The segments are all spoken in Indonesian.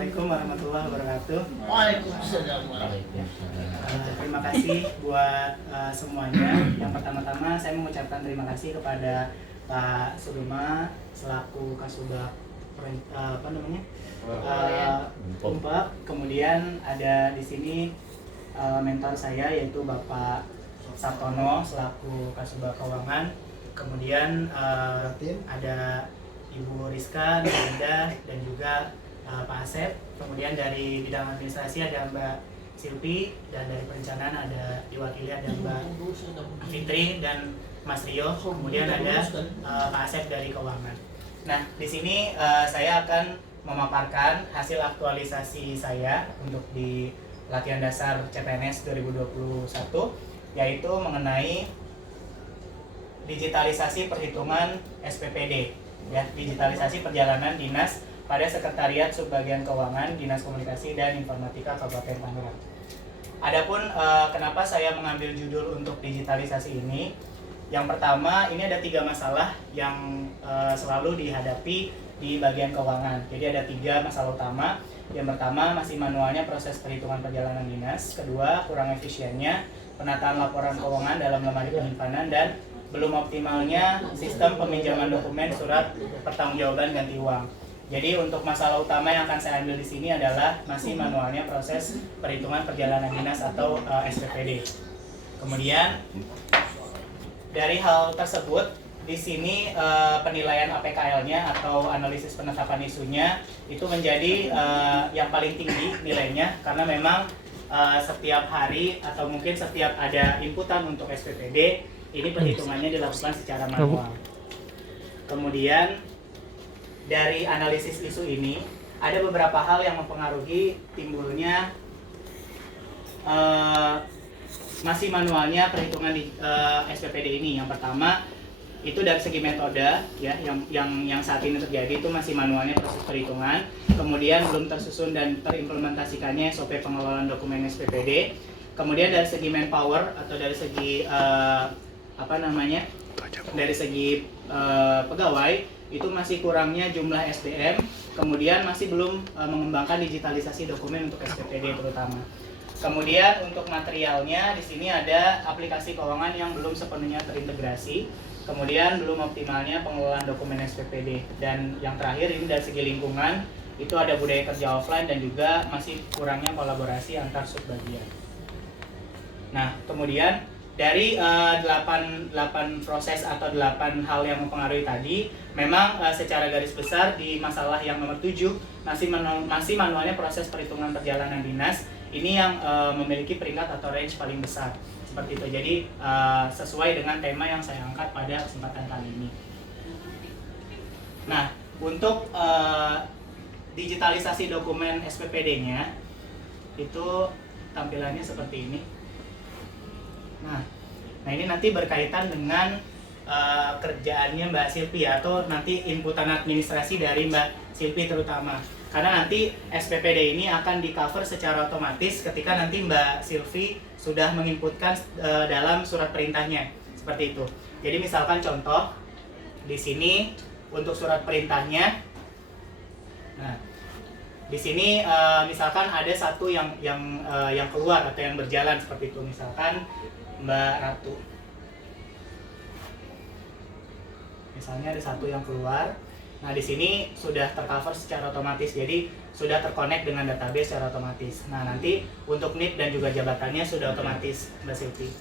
Assalamualaikum warahmatullahi wabarakatuh. Waalaikumsalam warahmatullahi Terima kasih buat semuanya. Yang pertama-tama saya mengucapkan terima kasih kepada Pak Suduma selaku Kasubag Unpad. Kemudian ada di sini mentor saya yaitu Bapak Sartono selaku Kasubag Keuangan. Kemudian ada Ibu Rizka, Linda, dan juga Pak Asep. Kemudian dari bidang administrasi ada Mbak Silvi, dan dari perencanaan ada diwakili ada Mbak Fitri dan Mas Rio. Kemudian ada Pak Asep dari keuangan. Nah, di sini saya akan memaparkan hasil aktualisasi saya untuk di latihan dasar CPNS 2021, yaitu mengenai digitalisasi perhitungan SPPD, ya, digitalisasi perjalanan dinas pada Sekretariat Subbagian Keuangan Dinas Komunikasi dan Informatika Kabupaten Tangerang. Adapun kenapa saya mengambil judul untuk digitalisasi ini? Yang pertama, ini ada 3 masalah yang selalu dihadapi di bagian keuangan. Jadi ada 3 masalah utama. Yang pertama, masih manualnya proses perhitungan perjalanan dinas. Kedua, kurang efisiennya penataan laporan keuangan dalam lemari penyimpanan, dan belum optimalnya sistem peminjaman dokumen surat pertanggungjawaban ganti uang. Jadi untuk masalah utama yang akan saya ambil di sini adalah masih manualnya proses perhitungan perjalanan dinas atau SPPD. Kemudian dari hal tersebut di sini penilaian APKL-nya atau analisis penetapan isunya itu menjadi yang paling tinggi nilainya, karena memang setiap hari atau mungkin setiap ada inputan untuk SPPD ini perhitungannya dilakukan secara manual. Kemudian dari analisis isu ini ada beberapa hal yang mempengaruhi timbulnya masih manualnya perhitungan di SPPD ini. Yang pertama itu dari segi metode, ya, yang saat ini terjadi itu masih manualnya proses perhitungan. Kemudian belum tersusun dan terimplementasikannya SOP pengelolaan dokumen SPPD. Kemudian dari segi manpower atau dari segi dari segi pegawai itu masih kurangnya jumlah SDM. Kemudian masih belum mengembangkan digitalisasi dokumen untuk SPPD terutama. Kemudian untuk materialnya di sini ada aplikasi keuangan yang belum sepenuhnya terintegrasi. Kemudian belum optimalnya pengelolaan dokumen SPPD, dan yang terakhir ini dari segi lingkungan itu ada budaya kerja offline dan juga masih kurangnya kolaborasi antar subbagian. Nah, kemudian dari 8 proses atau 8 hal yang mempengaruhi tadi, memang secara garis besar di masalah yang nomor 7 masih manualnya proses perhitungan perjalanan dinas ini yang memiliki peringkat atau range paling besar seperti itu. Jadi sesuai dengan tema yang saya angkat pada kesempatan kali ini. Nah, untuk digitalisasi dokumen SPPD-nya itu tampilannya seperti ini. Nah ini nanti berkaitan dengan kerjaannya Mbak Silvi atau nanti inputan administrasi dari Mbak Silvi terutama. Karena nanti SPPD ini akan di cover secara otomatis ketika nanti Mbak Silvi sudah menginputkan dalam surat perintahnya seperti itu. Jadi misalkan contoh di sini untuk surat perintahnya. Nah, di sini misalkan ada satu yang keluar atau yang berjalan seperti itu, misalkan Mbak Ratu. Misalnya ada satu yang keluar. Nah, di sini sudah tercover secara otomatis, jadi sudah terkonek dengan database secara otomatis. Nah, nanti untuk NIP dan juga jabatannya sudah otomatis, Mbak Silvi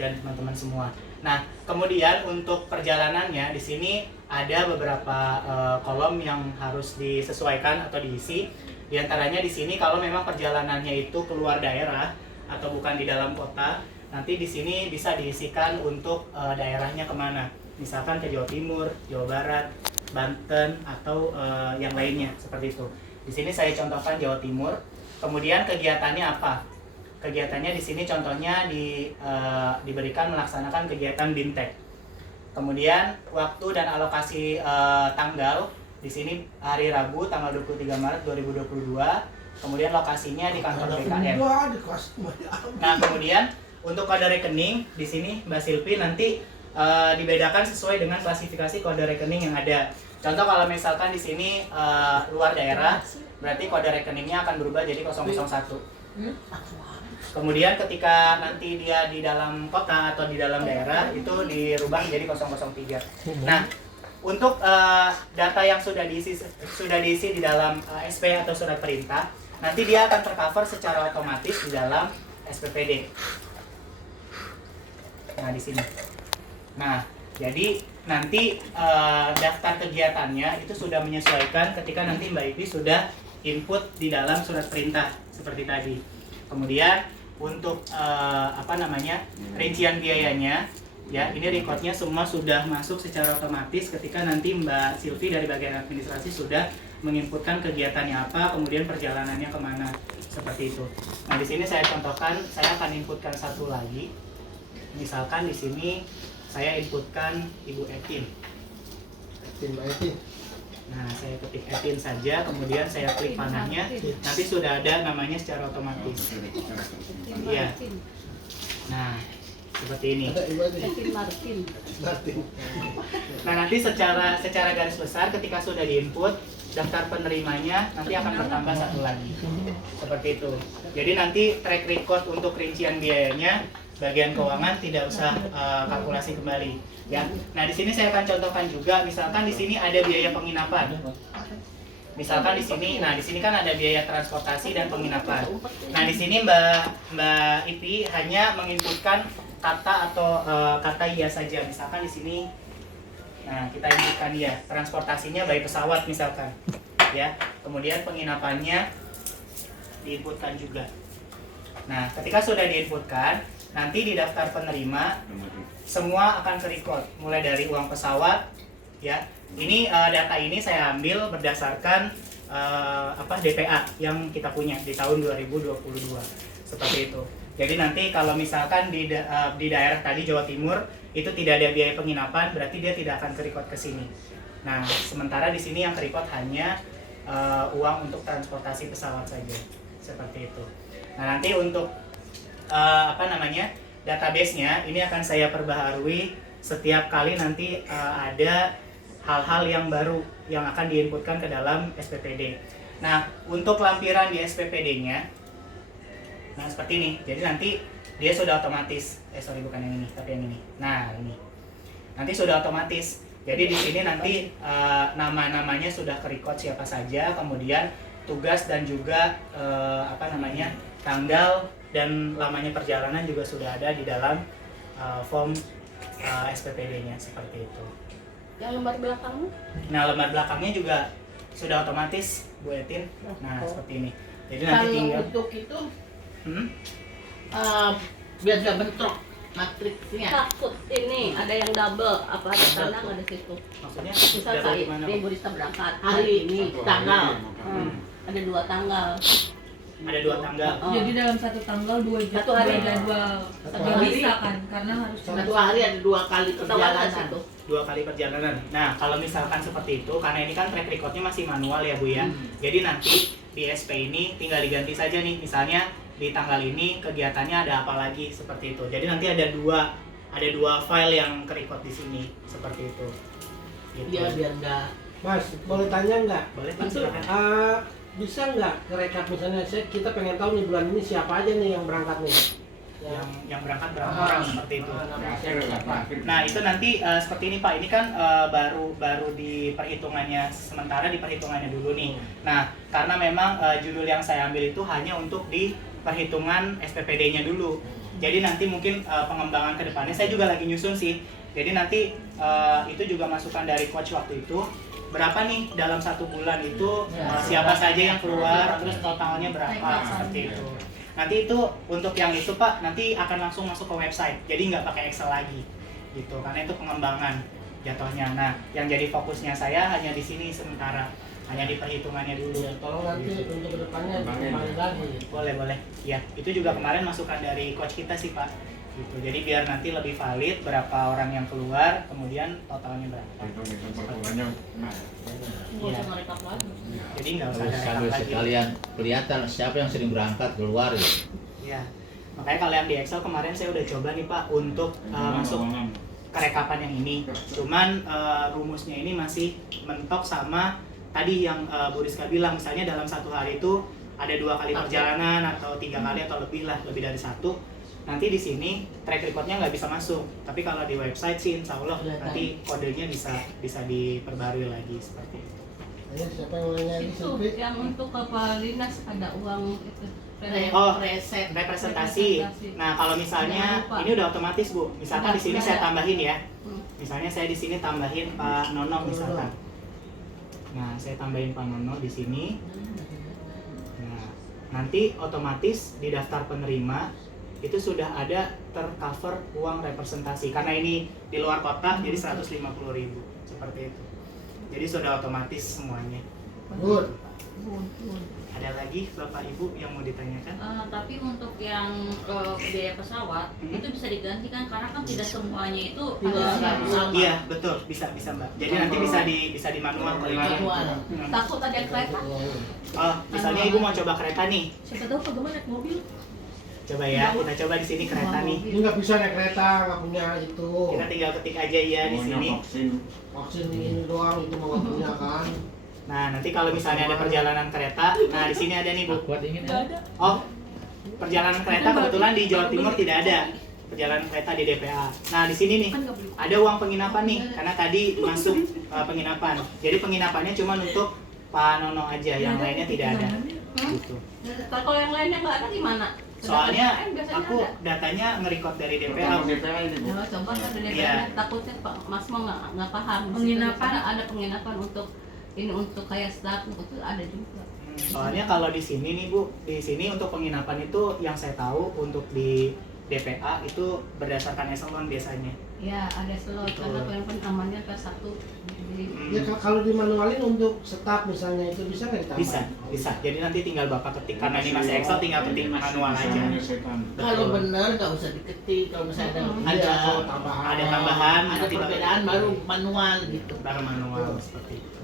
dan teman-teman semua. Nah, kemudian untuk perjalanannya di sini ada beberapa kolom yang harus disesuaikan atau diisi. Di antaranya di sini kalau memang perjalanannya itu keluar daerah atau bukan di dalam kota, nanti di sini bisa diisikan untuk daerahnya kemana. Misalkan ke Jawa Timur, Jawa Barat, Banten, atau yang lainnya seperti itu. Di sini saya contohkan Jawa Timur. Kemudian kegiatannya apa? Kegiatannya di sini contohnya diberikan melaksanakan kegiatan BIMTEK. Kemudian waktu dan alokasi tanggal di sini hari Rabu tanggal 23 Maret 2022. Kemudian lokasinya di kantor BKN. Nah, kemudian untuk kode rekening di sini Mbak Silvi nanti dibedakan sesuai dengan klasifikasi kode rekening yang ada. Contoh kalau misalkan di sini luar daerah, berarti kode rekeningnya akan berubah jadi 001. Kemudian ketika nanti dia di dalam kota atau di dalam daerah itu dirubah menjadi 003. Nah, untuk data yang sudah diisi di dalam SP atau surat perintah, nanti dia akan tercover secara otomatis di dalam SPPD. Nah, di sini. Nah, jadi nanti daftar kegiatannya itu sudah menyesuaikan ketika nanti Mbak Ipi sudah input di dalam surat perintah seperti tadi. Kemudian untuk rincian biayanya, ya ini recordnya semua sudah masuk secara otomatis ketika nanti Mbak Silvi dari bagian administrasi sudah menginputkan kegiatannya apa, kemudian perjalanannya kemana, seperti itu. Nah di sini saya contohkan, saya akan inputkan satu lagi. Misalkan di sini saya inputkan Ibu Etin. Mbak Etin. Nah, saya ketik Etin saja, kemudian saya klik panahnya, nanti sudah ada namanya secara otomatis. Iya. Nah, seperti ini. Ada Ibu Etin. Martin. Nah, nanti secara garis besar ketika sudah diinput, daftar penerimanya nanti akan bertambah satu lagi. Seperti itu. Jadi nanti track record untuk rincian biayanya bagian keuangan tidak usah kalkulasi kembali, ya. Nah, di sini saya akan contohkan juga, misalkan di sini ada biaya penginapan. Misalkan di sini, nah di sini kan ada biaya transportasi dan penginapan. Nah, di sini Mbak Ipi hanya menginputkan kata atau kata iya saja. Misalkan di sini, nah kita inputkan ya, transportasinya by pesawat misalkan, ya. Kemudian penginapannya diinputkan juga. Nah, ketika sudah diinputkan, nanti di daftar penerima semua akan ke-record mulai dari uang pesawat, ya. Ini data ini saya ambil berdasarkan DPA yang kita punya di tahun 2022 seperti itu. Jadi nanti kalau misalkan di daerah tadi Jawa Timur itu tidak ada biaya penginapan, berarti dia tidak akan ke-record ke sini. Nah, sementara di sini yang ke-record hanya uang untuk transportasi pesawat saja, seperti itu. Nah, nanti untuk database-nya ini akan saya perbaharui setiap kali nanti ada hal-hal yang baru yang akan diinputkan ke dalam SPPD. Nah, untuk lampiran di SPPD-nya, nah seperti ini. Jadi nanti dia sudah otomatis, bukan yang ini, tapi yang ini. Nah, ini. Nanti sudah otomatis. Jadi di sini nanti nama-namanya sudah ke-record siapa saja, kemudian tugas dan juga tanggal dan lamanya perjalanan juga sudah ada di dalam form SPPD-nya seperti itu. Yang lembar belakangnya? Nah, lembar belakangnya juga sudah otomatis, Bu Etin. Nah, seperti ini. Jadi nanti Kalau tinggal untuk itu biar gak bentrok matriksnya. Takut ini ada yang double, apa ada tanda nggak di situ? maksudnya Misal dari saya, mana, ini Bu? Bu Rista berangkat Hari ini tanggal. Ada 2 tanggal. Ada 2 tanggal. Oh. Jadi dalam satu tanggal 2 jam, Satu hari. jadwal. Satu Nggak hari. bisa kan, karena harus Satu hari ada 2 kali Ketahuan nggak perjalanan. situ? 2 kali perjalanan. Nah, kalau misalkan seperti itu, karena ini kan track recordnya masih manual ya Bu ya. Jadi nanti di SP ini tinggal diganti saja nih. Misalnya di tanggal ini kegiatannya ada apa lagi seperti itu. Jadi nanti ada dua file yang ke-record di sini seperti itu. Gitu. Iya biar nggak. Mas, boleh tanya nggak? Boleh Pak, silakan. Bisa nggak ngerekap misalnya kita pengen tahu nih bulan ini siapa aja nih yang berangkat nih? Yang berangkat berapa orang seperti itu. Nah, itu nanti seperti ini Pak. Ini kan baru di perhitungannya, sementara di perhitungannya dulu nih. Nah, karena memang judul yang saya ambil itu hanya untuk di perhitungan SPPD-nya dulu. Jadi nanti mungkin pengembangan ke depannya saya juga lagi nyusun sih. Jadi nanti itu juga masukan dari coach waktu itu. Berapa nih dalam 1 bulan itu siapa saja yang keluar, terus totalnya berapa seperti itu. Nanti itu untuk yang itu Pak, nanti akan langsung masuk ke website. Jadi nggak pakai Excel lagi, gitu. Karena itu pengembangan jatuhnya. Nah, yang jadi fokusnya saya hanya di sini sementara, hanya di perhitungannya dulu. Ya, tolong nanti untuk kedepannya kembali lagi. Boleh. Ya, itu juga kemarin masukan dari coach kita sih Pak. Gitu. Jadi biar nanti lebih valid berapa orang yang keluar, kemudian totalnya berapa. Nggak usah ngerekap lagi. Jadi nggak usah Terus ada sambil rekap lagi. sekalian kelihatan siapa yang sering berangkat keluar ya. Ya. Makanya kalau yang di Excel kemarin saya udah coba nih Pak untuk masuk kerekapan yang ini. Cuman rumusnya ini masih mentok sama tadi yang Bu Rizka bilang, misalnya dalam satu hari itu ada 2 kali perjalanan atau 3 kali atau lebih dari 1. Nanti di sini track recordnya nggak bisa masuk. Tapi kalau di website sih insya Allah nanti kodenya bisa diperbarui lagi seperti itu. Ayo, siapa yang mau nanya ini? Itu yang untuk kepala dinas ada uang itu. Oh, Reset. representasi. Nah, kalau misalnya Jangan lupa. ini udah otomatis Bu. Misalkan di sini Udah saya ada. tambahin ya. Hmm. Misalnya saya di sini tambahin Pak Nono misalkan. Nah, saya tambahin Pak Nono di sini. Nah, nanti otomatis di daftar penerima itu sudah ada tercover uang representasi. Karena ini di luar kota jadi 150.000 seperti itu. Jadi sudah otomatis semuanya. Good. Ada lagi Bapak Ibu yang mau ditanyakan? Tapi untuk yang biaya pesawat itu bisa digantikan karena kan tidak semuanya itu Tidak ada sama. Iya, betul. Bisa Mbak. Jadi nanti bisa di manual kalau ini. Manual. takut ada kereta. Oh, misalnya Ibu mau coba kereta nih. Siapa tahu bagaimana naik mobil. Coba ya, kita coba di sini kereta nih. Ini nggak bisa naik kereta, nggak punya itu. Kita tinggal ketik aja ya di sini. Vaksin ini doang itu mau nggak punya kan? Nah, nanti kalau misalnya ada perjalanan kereta, nah di sini ada nih Bu. Kuat ingin Nggak ada. Oh, perjalanan kereta kebetulan di Jawa Timur tidak ada. Perjalanan kereta di DPA. Nah, di sini nih Kan nggak boleh. ada uang penginapan nih, karena tadi masuk penginapan. Jadi penginapannya cuma untuk Pak Nono aja, yang lainnya tidak ada. Gitu. Kalau yang lainnya nggak ada gimana? Soalnya Biasanya aku ada. datanya nge-record dari DPA. Ya, coba kan ada Iya. takutnya Pak Mas mau nggak paham. Penginapan. Karena ada penginapan untuk ini untuk kayak staff itu ada juga. Soalnya kalau di sini nih Bu, di sini untuk penginapan itu yang saya tahu untuk di DPA itu berdasarkan eselon biasanya. Ya ada slot Betul. karena penginapan amannya per satu. Jadi Ya kalau dimanualin untuk staf misalnya itu bisa nggak ditambah? Bisa. Jadi nanti tinggal Bapak ketik, karena ini masih Excel tinggal ketik manual aja. Kalau benar nggak usah diketik. Kalau misalnya Iya, ada kalau tambahan. Ada tambahan, ada nanti perbedaan Bapak baru ketik. manual gitu. Baru manual seperti itu.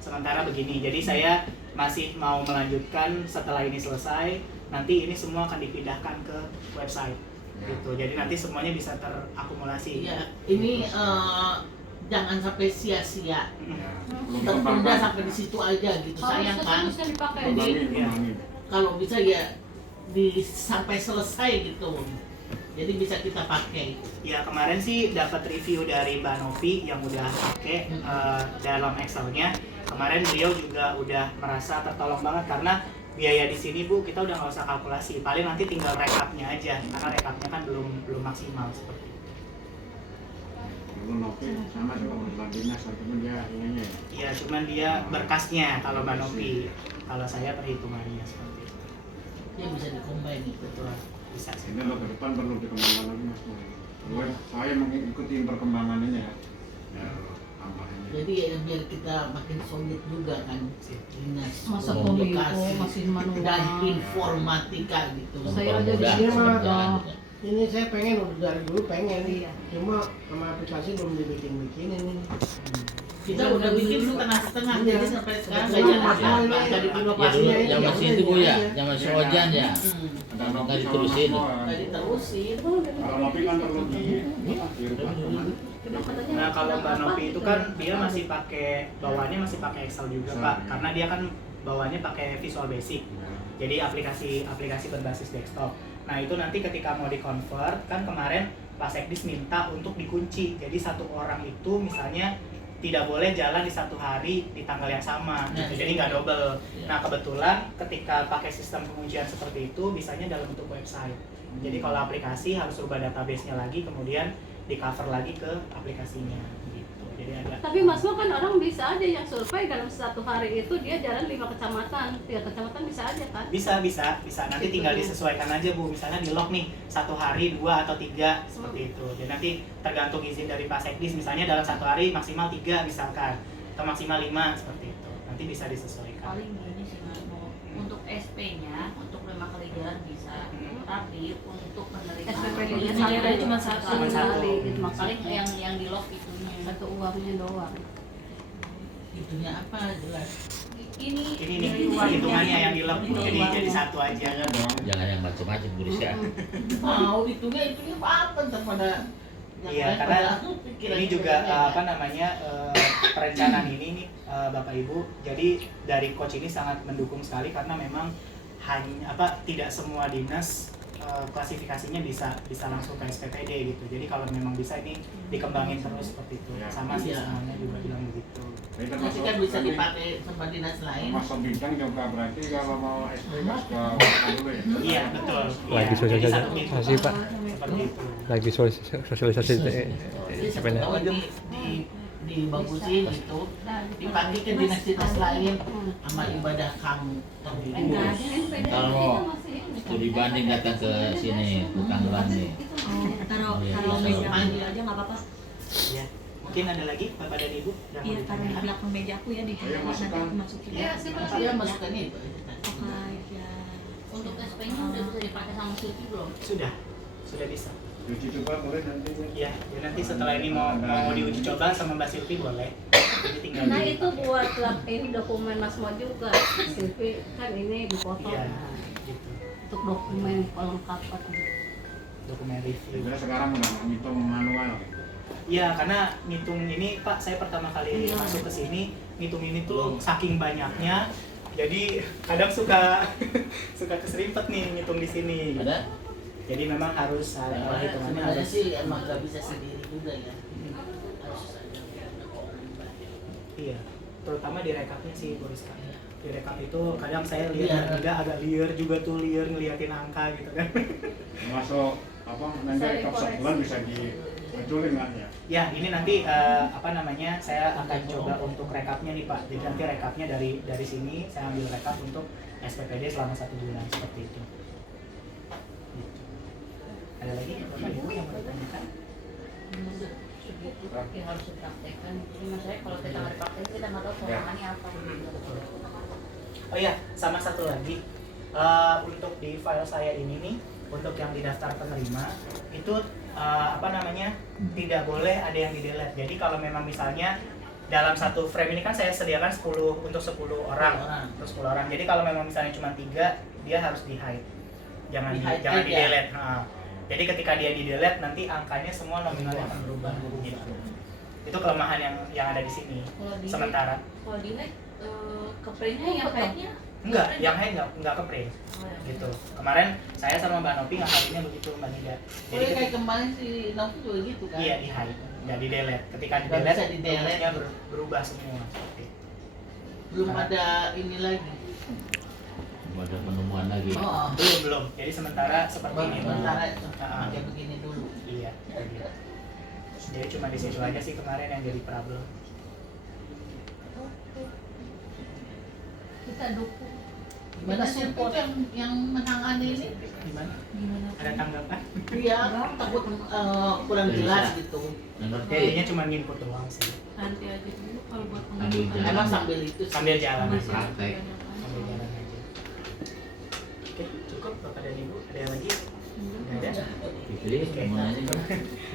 Sementara begini, jadi saya masih mau melanjutkan setelah ini selesai, nanti ini semua akan dipindahkan ke website. Gitu. Jadi nanti semuanya bisa terakumulasi. Iya, ini jangan sampai sia-sia. Mm. Tertunda sampai di situ aja gitu. Sayang kan. harusnya dipakai. Jadi Ya. kalau bisa ya sampai selesai gitu. Jadi bisa kita pakai. Ya kemarin sih dapat review dari Mbak Novi yang udah pakai dalam Excelnya. Kemarin beliau juga udah merasa tertolong banget karena biaya di sini Bu kita udah nggak usah kalkulasi. Paling nanti tinggal rekapnya aja karena rekapnya kan belum maksimal seperti itu. Dulu Novi sama sih kalau dinas ataupun dia ininya. Iya cuman dia berkasnya kalau Mbak Novi. Kalau saya perhitungannya seperti itu. Ya bisa dikombin gitu. Betul. Bisa sih. Ini lo ke depan perlu dikembangkan lagi mas. Saya mengikuti perkembangannya ya. Ya tambahin. Jadi ya biar kita makin solid juga kan dinas Masa komunikasi komunikasi masih manual. dan informatika gitu. Saya aja di Udah. sini Iya, sudah. Ini saya pengen udah dari dulu pengen. Iya. Cuma sama aplikasi belum dibikin ini. Kita udah bikin setengah-setengah Iya. jadi sampai sekarang Betul, nggak Mas, jalan ini dari Ya inovasinya dulu ini zaman ya itu Bu udah, ya, ya. zaman Sojan ya. Ada Nggak Novi sama diterusin. Mas nggak diterusin. Kalau Novi kan perlu dirubah cuman. Nah kalau Mbak Novi itu kan dia masih pakai bawaannya masih pakai Excel juga Pak, karena dia kan bawaannya pakai Visual Basic. Jadi aplikasi berbasis desktop. Nah itu nanti ketika mau di-convert kan kemarin Pak Sekdis minta untuk dikunci. Jadi satu orang itu misalnya tidak boleh jalan di satu hari di tanggal yang sama. Nah, Jadi nggak double. Iya. Nah kebetulan ketika pakai sistem penguncian seperti itu bisanya dalam bentuk website. Jadi kalau aplikasi harus rubah database-nya lagi kemudian di cover lagi ke aplikasinya gitu. Jadi ada. Tapi Mas Mo kan orang bisa aja yang survei dalam satu hari itu dia jalan 5 kecamatan, 3 kecamatan bisa aja kan? Bisa. Nanti Gitu. tinggal disesuaikan aja Bu. Misalnya di log nih satu hari 2 atau 3 seperti itu. Jadi nanti tergantung izin dari Pak Sekdis. Misalnya dalam satu hari maksimal 3 misalkan atau maksimal 5 seperti itu. Nanti bisa disesuaikan. Paling gini sih Mas Mo, untuk SP-nya untuk 5 kali jalan bisa, tapi untuk penerimaan SPPD-nya penerimaan cuma satu satu kali gitu paling maksudnya. yang di lock itunya. Satu uangnya doang. Itunya apa jelas. Ini Ini nih dari uangnya. hitungannya yang di log. Ini Jadi uangnya. satu aja. Jangan yang macam-macam Bu Rizka. Mau itunya apa ntar pada Iya, karena ini juga apa namanya perencanaan ini nih Bapak Ibu. Jadi dari coach ini sangat mendukung sekali karena memang hanya tidak semua dinas klasifikasinya bisa langsung ke SPPD gitu. Jadi kalau memang bisa ini dikembangin terus seperti itu. Ya. Sama sih Iya. semuanya juga bilang begitu. Jadi Nanti kan bisa dipakai tempat dinas lain. Masuk bintang juga berarti kalau mau SP harus ke Bapak dulu ya. Iya betul. Lagi Iya, sosialisasi. jadi satu minggu. Masih, Pak. Seperti itu. Lagi sosialisasi Jadi siapa SPPD. tahu dibagusin gitu, dipakai ke dinas-dinas lain sama ibadah kamu terhubung. Kalau studi banding datang ke sini, ke Tangerang nih. Taruh Iya, taruh bisa. meja mobil aja nggak apa-apa. Iya. Mungkin ada lagi Bapak dan Ibu yang Iya, mau taruh di ditanyakan? belakang meja aku ya di Ayo, nanti masukkan. aku masukin. Iya, silakan. Dia masukkan itu. Oke, ya. Untuk SP-nya udah bisa dipakai sama Silvi belum? Sudah bisa. Uji coba boleh nanti. Iya, ya nanti setelah ini mau diuji coba sama Mbak Silvi boleh. Jadi tinggal Nah di- itu buat ini dokumen Mas Mo juga. Silvi kan ini dipotong. Iya, Nah, gitu. untuk dokumen pelengkapan. Dokumen review. Sebenarnya sekarang udah ngitung manual. Iya, karena ngitung ini Pak, saya pertama kali Iya. masuk ke sini, ngitung ini tuh saking banyaknya. Jadi kadang suka keserimpet nih ngitung di sini. Ada? Jadi memang harus hitungannya Sebenarnya harus. sih emang nggak bisa sendiri juga ya. Harus ada orang banyak. Iya, terutama di rekapnya sih Boris kan. Di rekap itu kadang saya lihat agak liar juga tuh, liar ngeliatin angka gitu kan. Masuk apa nanti Bisa rekap dikoreksi. sebulan bisa dimunculin nggak ya? Ya, ini nanti saya akan coba untuk rekapnya nih Pak. Jadi nanti rekapnya dari sini saya ambil rekap untuk SPPD selama 1 bulan seperti itu. Gitu. Ada lagi Bapak Ibu yang mau ditanyakan? Segitu yang harus dipraktekkan. Jadi maksudnya kalau kita nggak dipraktekin kita nggak tahu kewenangannya apa. Oh iya, sama satu lagi untuk di file saya ini nih, untuk yang di daftar penerima itu tidak boleh ada yang di delete. Jadi kalau memang misalnya dalam satu frame ini kan saya sediakan 10 untuk 10 orang. Untuk 10 orang. Jadi kalau memang misalnya cuma 3, dia harus di hide. Jangan di Di-hide jangan aja. di delete. Jadi ketika dia di delete nanti angkanya semua nominalnya akan berubah gitu. Itu kelemahan yang ada di sini. Kalau di Sementara kalau di keprintnya yang kayaknya enggak, yang hide enggak ke print gitu. Kemarin saya sama Mbak Nopi ngakalinnya begitu Mbak Nida. Jadi Kayak kemarin si Novi juga gitu kan. iya di hide, nggak di delete. Ketika di Nggak delete, bisa di-delete. rumusnya berubah semua. Seperti itu. Belum ada ini lagi. Ada penemuan lagi. Oh, Belum. Jadi sementara seperti ini. sementara Ah. pakai begini dulu. Iya. Gitu. Jadi cuma di situ aja sih kemarin yang jadi problem. Kita dukung. Gimana sih itu yang menangani ini? Gimana? gimana? Ada tanggapan? Iya, takut kurang jelas gitu. Yang ngerti? Kayaknya cuma input doang sih. Nanti aja dulu kalau buat Sambil pengambilan. jalan. Emang sambil itu sih. Sambil jalan Masih aja. ada Praktek. banyak kan. Sambil jalan aja. Oke, cukup Bapak dan Ibu. Ada yang lagi? Nggak ada? Fitri, mau nanya nggak?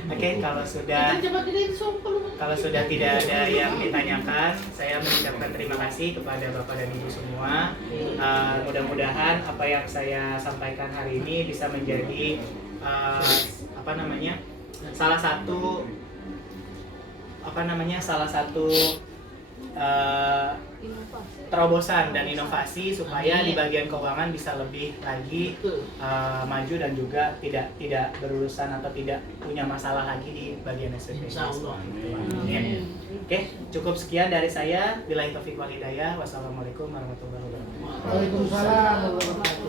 Oke, kalau sudah Coba gedein sumpah lu. Kalau sudah tidak ada yang ditanyakan, saya mengucapkan terima kasih kepada Bapak dan Ibu semua. Mudah-mudahan apa yang saya sampaikan hari ini bisa menjadi salah satu Inovasi. terobosan dan inovasi supaya Amin. di bagian keuangan bisa lebih lagi Itu. maju dan juga tidak berurusan atau tidak punya masalah lagi di bagian SPP. Insya Allah. Amin. Oke, cukup sekian dari saya. Billahi taufiq wal hidayah. Wassalamualaikum warahmatullahi wabarakatuh. Waalaikumsalam warahmatullahi wabarakatuh.